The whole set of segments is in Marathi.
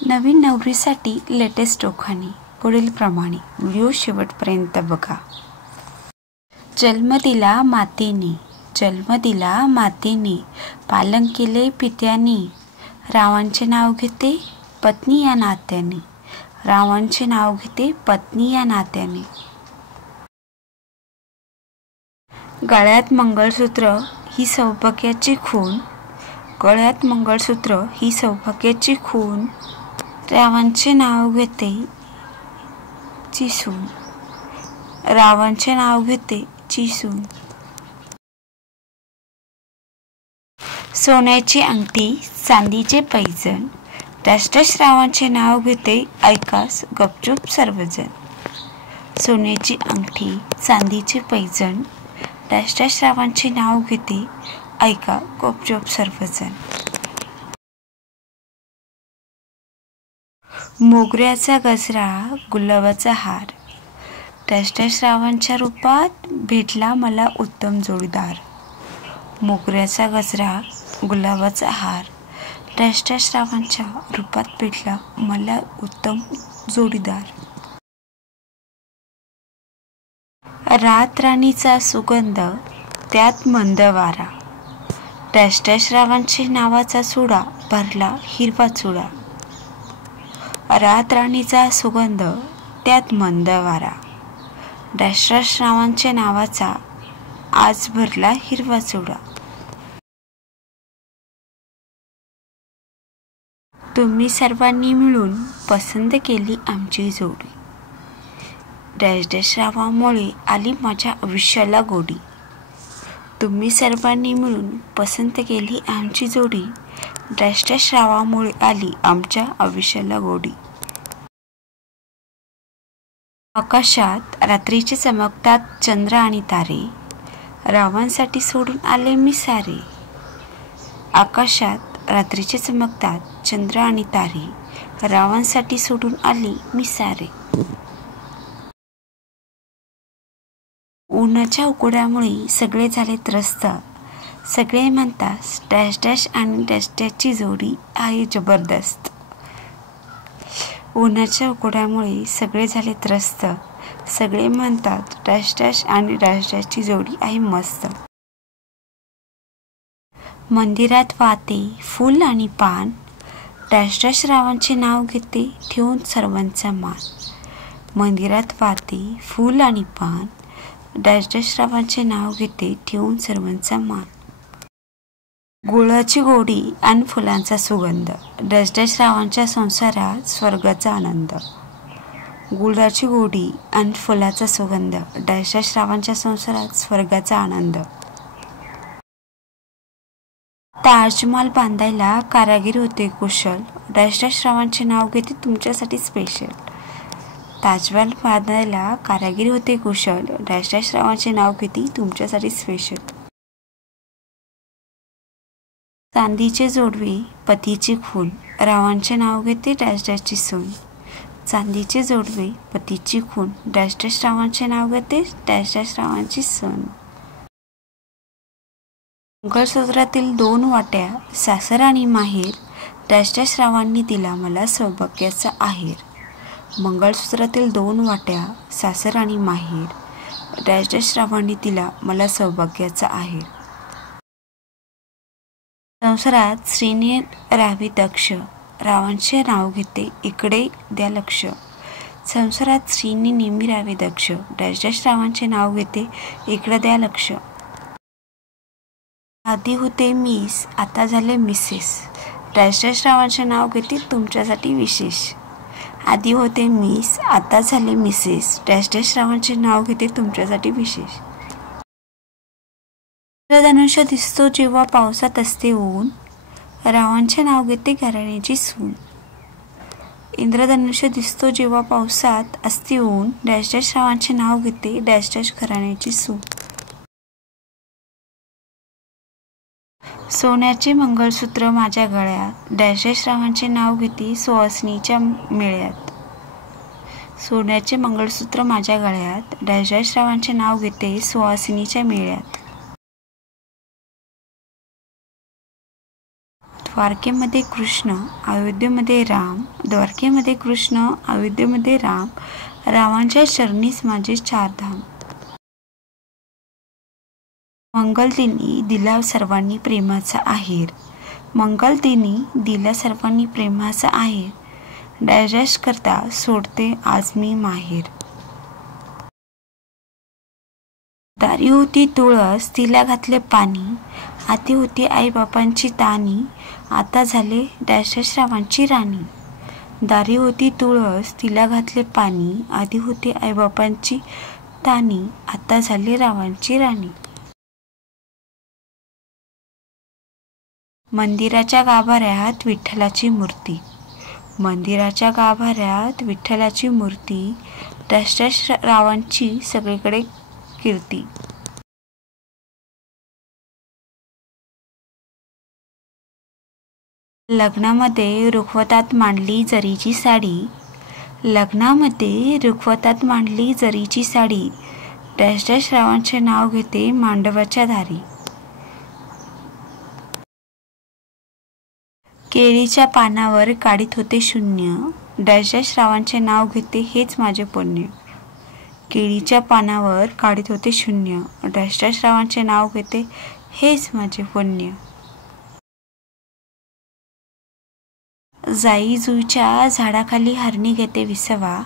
नवीन नवरीसाठी लेटेस्ट उखाणे पुढील प्रमाणे. व्हिडिओ शेवटपर्यंत बघा. जन्म दिला मातेने, जन्म दिला मातेने, पालन केले पित्याने. रावांचे नाव घेते पत्नी या नात्याने, रावांचे नाव घेते पत्नी या नात्याने. गळ्यात मंगळसूत्र ही सौभाग्याची खूण, गळ्यात मंगळसूत्र ही सौभाग्याची खूण. रावांचे नाव घेते चिसून, रावांचे नाव घेते चिसून. सोन्याची अंगठी चांदीचे पैंजण, डॅश रावांचे नाव घेते ऐकास गपचूप सर्वजण. सोन्याची अंगठी चांदीचे पैंजण, डॅश रावांचे नाव घेते ऐका गपचूप सर्वजण. मोगऱ्याचा गजरा गुलाबाचा हार, डॅश रावांच्या रूपात भेटला मला उत्तम जोडीदार. मोगऱ्याचा गजरा गुलाबाचा हार, डॅश रावांच्या रूपात भेटला मला उत्तम जोडीदार. रात राणीचा सुगंध त्यात मंद वारा, डॅश रावांचे नावाचा चुडा भरला हिरवा चुडा. रात राणीचा सुगंध त्यात मंद वारा, डॅश रावांच्या नावाचा आज भरला हिरवा चुडा. तुम्ही सर्वांनी मिळून पसंत केली आमची जोडी, डॅश रावामुळे आली माझ्या आयुष्याला गोडी. तुम्ही सर्वांनी मिळून पसंत केली आमची जोडी, डॅश रावामुळे आली आमच्या आयुष्याला गोडी. आकाशात रात्रीचे चमकतात चंद्र आणि तारे, रावांसाठी सोडून आले मी सारे. आकाशात रात्रीचे चमकतात चंद्र आणि तारे, रावांसाठी सोडून आली मी सारे. उन्हाच्या उकड्यामुळे सगळे झाले त्रस्त, सगळे म्हणतात डॅश आणि डॅशची जोडी आहे जबरदस्त. उन्हाच्या उकड्यामुळे सगळे झाले त्रस्त, सगळे म्हणतात डॅश आणि डॅशची जोडी आहे मस्त. मंदिरात वाहते फूल आणि पान, डॅश रावांचे नाव घेते ठेवून सर्वांचा मान. मंदिरात वाहते फूल आणि पान, डॅश रावांचे नाव घेते ठेवून सर्वांचा मान. गुळाची गोडी आणि फुलांचा सुगंध, डॅश रावांच्या संसारात स्वर्गाचा आनंद. गुळाची गोडी आणि फुलाचा सुगंध, डॅश रावांच्या संसारात स्वर्गाचा आनंद. ताजमहाल बांधायला कारागीर होते कुशल, डॅश रावांचे नाव घेते तुमच्यासाठी स्पेशल. ताजमहाल बांधायला कारागीर होते कुशल, डॅश रावांचे नाव घेते तुमच्यासाठी स्पेशल. चांदीचे जोडवे पतीची खून, रावांचे नाव घेते डॅशची सून. चांदीचे जोडवे पतीची खून, डॅश रावांचे नाव घेते डॅश रावांची सून. मंगळसूत्रातील 2 वाट्या सासर आणि माहेर, डॅश रावांनी दिला मला सौभाग्याचा आहेर. मंगळसूत्रातील 2 वाट्या सासर आणि माहेर, डॅश रावांनी दिला मला सौभाग्याचा आहेर. संसारात स्त्रीने राहावे दक्ष, रावांचे नाव घेते इकडे द्या लक्ष. संसारात स्त्रीने नेहमी राहावे दक्ष, डॅश रावांचे नाव घेते इकडे द्या लक्ष. आधी होते मिस आता झाले मिसेस, डॅश रावांचे नाव घेते तुमच्यासाठी विशेष. आधी होते मिस आता झाले मिसेस, डॅश रावांचे नाव घेते तुमच्यासाठी विशेष. इंद्रधनुष्य दिसतो जेव्हा पावसात असते ऊन, रावांचे नाव घेते घराण्याची सून. इंद्रधनुष्य दिसतो जेव्हा पावसात असते ऊन, डॅश रावांचे नाव घेते डॅश घराण्याची सून. सोन्याचे मंगळसूत्र माझ्या गळ्यात, डॅश रावांचे नाव घेते सुवासिनीच्या मेळ्यात. सोन्याचे मंगळसूत्र माझ्या गळ्यात, डॅश रावांचे नाव घेते सुवासिनीच्या मेळ्यात. द्वारकेमध्ये कृष्ण, अयोध्येमध्ये राम. द्वारकेमध्ये कृष्ण, अयोध्येमध्ये राम. रामांच्या चरणीस माझे चारधाम. मंगलदिनी दिला सर्वांनी प्रेमाचा आहेर. मंगलदिनी दिला सर्वांनी प्रेमाचा आहेर. डॅश डॅश करता सोडते आज मी माहेर. दारी होती तुळस तिला घातले पाणी. आधी होती आईबापांची तानी. आता झाले डॅश डॅश रावांची राणी. दारी होती तुळस तिला घातले पाणी. आधी होती आईबापांची तानी. आता झाली रावांची राणी. मंदिराच्या गाभाऱ्यात विठ्ठलाची मूर्ती. मंदिराच्या गाभाऱ्यात विठ्ठलाची मूर्ती. डॅश डॅश रावांची सगळीकडे कीर्ती. लग्नामध्ये रुखवतात मांडली जरीची साडी. लग्नामध्ये रुखवतात मांडली जरीची साडी. डॅश डॅश रावांचे नाव घेते मांडवाच्या दारी. केळीच्या पानावर काढीत होते शून्य. डॅश डॅश रावांचे नाव घेते हेच माझे पुण्य. केळीच्या पानावर काढीत होते शून्य. डॅश डॅश रावांचे नाव घेते हेच माझे पुण्य. जाई जुईच्या झाडाखाली हरणी घेते विसवा.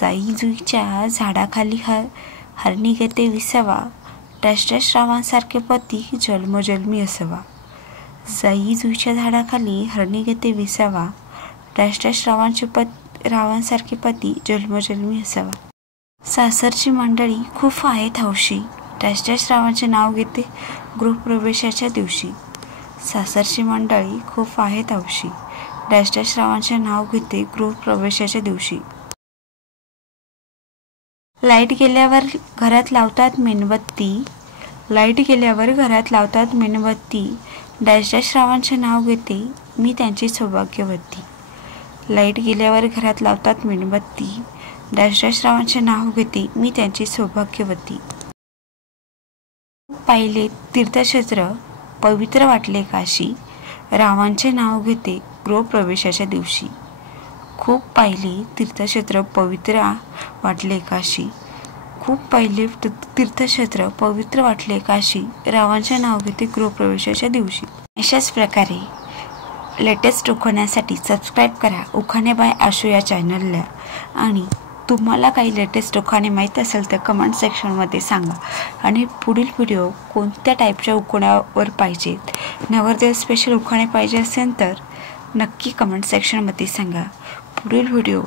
जाई जुईच्या झाडाखाली हरणी घेते विसवा. डॅश डॅश रावांसारखे पती जन्मोजन्मी असावा. जाई जुईच्या झाडाखाली हरणी घेते विसावा. डॅश डॅश रावांसारखे पती जन्मोजन्मी असावा. सासरची मंडळी खूप आहेत हौशी. डॅश डॅश रावांचे नाव घेते गृहप्रवेशाच्या दिवशी. सासरची मंडळी खूप आहेत हौशी. डॅश डॅश रावांचे नाव घेते गृहप्रवेशाच्या दिवशी. लाईट गेल्यावर घरात लावतात मेणबत्ती. लाईट गेल्यावर घरात लावतात मेणबत्ती. डॅश डॅश रावांचे नाव घेते मी त्यांची सौभाग्यवती. लाईट गेल्यावर घरात लावतात मेणबत्ती. डॅश डॅश रावांचे नाव घेते मी त्यांची सौभाग्यवती. पाहिले तीर्थक्षेत्र पवित्र वाटले काशी. रावांचे नाव घेते गृहप्रवेशाच्या दिवशी. खूप पाहिले तीर्थक्षेत्र पवित्र वाटले काशी. खूप पाहिले तीर्थक्षेत्र पवित्र वाटले काशी. रावांचे नाव घेते गृहप्रवेशाच्या दिवशी. अशाच प्रकारे लेटेस्ट उखाण्यासाठी सबस्क्राईब करा उखाणे बाय आशू या चॅनलला. आणि तुम्हाला काही लेटेस्ट उखाणे माहीत असेल तर कमेंट सेक्शनमध्ये सांगा. आणि पुढील व्हिडिओ कोणत्या टाईपच्या उखाण्यावर पाहिजेत, नवरदेव स्पेशल उखाणे पाहिजे असेल तर नक्की कमेंट सेक्शनमध्ये सांगा. पुढील व्हिडिओ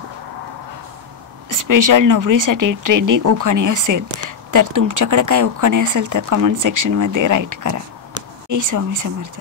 स्पेशल नवरीसाठी ट्रेंडिंग उखाणे असेल तर तुमच्याकडे काय उखाणे असेल तर कमेंट सेक्शनमध्ये राईट करा. जय स्वामी समर्थ.